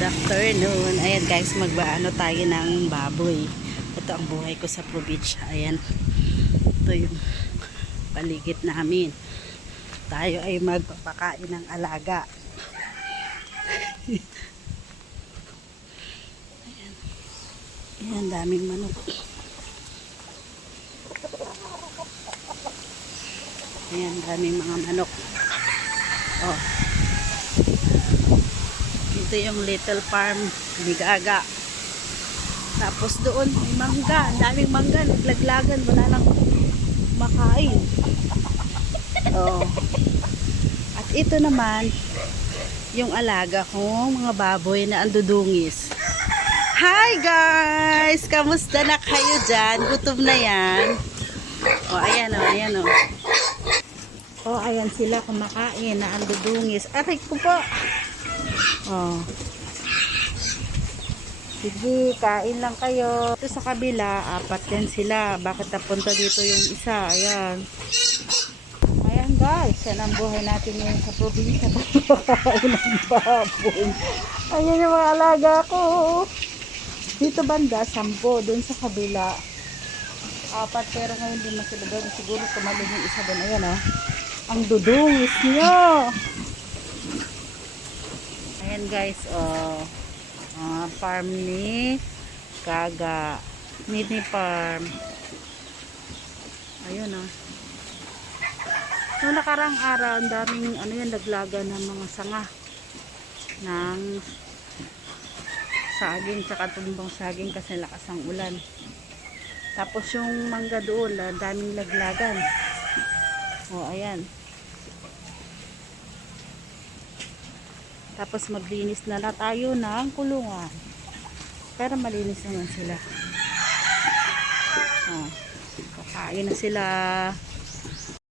Good afternoon. Ayan guys, magbaano tayo ng baboy. Ito ang buhay ko sa probinsya. Ayan. Ito yung paligid namin. Tayo ay magpapakain ng alaga. Ayan. Ayan, daming manok. Ayan, daming mga manok. Oh. Ito yung little farm, Bigaga. Tapos doon may mangga, ang daming mangga, naglaglagan, wala nang makain. Oh. At ito naman yung alaga kong mga baboy na andudungis. Hi guys! Kamusta na kayo dyan? Gutom na yan. Oh, ayan oh, ayan oh. Oh, ayan sila kumakain na andudungis. Aray ko po. Oh. Sige, kain lang kayo. Ito sa kabila, apat din sila. Bakit napunta dito yung isa? Ayan. Ayan guys, yan ang buhay natin ngayon sa probinsya. Kain ng baboy. Ayan yung mga alaga ko. Dito banda, 10. Doon sa kabila, apat. Pero ngayon di masila. Siguro tumalun yung isa doon. Ayan oh. Ang dudungis nyo. Ayan guys, oh. Farm ni Gaga. Mini farm. Ayun oh. Noong nakarang araw, ang daming ano yan, naglaga ng mga sanga ng saging, tsaka tumbang saging kasi lakas ang ulan. Tapos yung mangga doon, daming laglagan. Oh, ayan. Tapos maglinis na tayo ng kulungan. Pero malinis naman sila. Oh, kakain na sila.